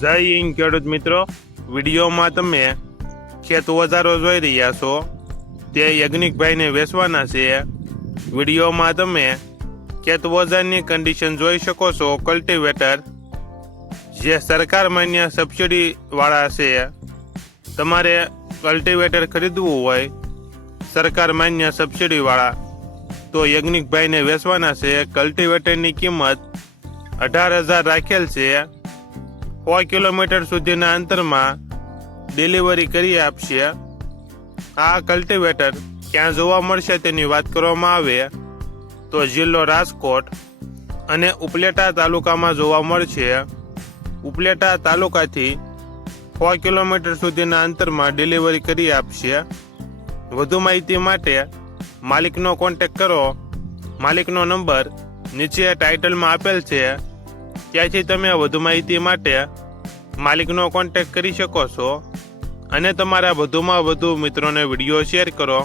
જય હિન્દ ખેડૂત મિત્રો, વિડીયોમાં તમે ખેત ઓજારો જોઈ રહ્યા છો તે યજ્ઞિકભાઈને વેચવાના છે. વિડીયોમાં તમે ખેત ઓજારની કન્ડિશન જોઈ શકો છો. કલ્ટિવેટર જે સરકાર માન્ય સબસિડી વાળા છે. તમારે કલ્ટિવેટર ખરીદવું હોય સરકાર માન્ય સબસિડી વાળા તો યજ્ઞિકભાઈને વેચવાના છે. કલ્ટિવેટરની કિંમત 18,000 રાખેલ છે. 100 કિલોમીટર સુધીના અંતરમાં ડિલિવરી કરી આપશે. આ કલ્ટિવેટર ક્યાં જોવા મળશે તેની વાત કરવામાં આવે તો જિલ્લો રાજકોટ અને ઉપલેટા તાલુકામાં જોવા મળશે. ઉપલેટા તાલુકાથી 100 કિલોમીટર સુધીના અંતરમાં ડિલિવરી કરી આપશે. વધુ માહિતી માટે માલિકનો કોન્ટેક્ટ કરો. માલિકનો નંબર નીચે ટાઇટલમાં આપેલ છે. ત્યાંથી તમે વધુ માહિતી માટે માલિકનો કોન્ટેક્ટ કરી શકો છો અને તમારા વધુમાં વધુ મિત્રોને વિડીયો શેર કરો.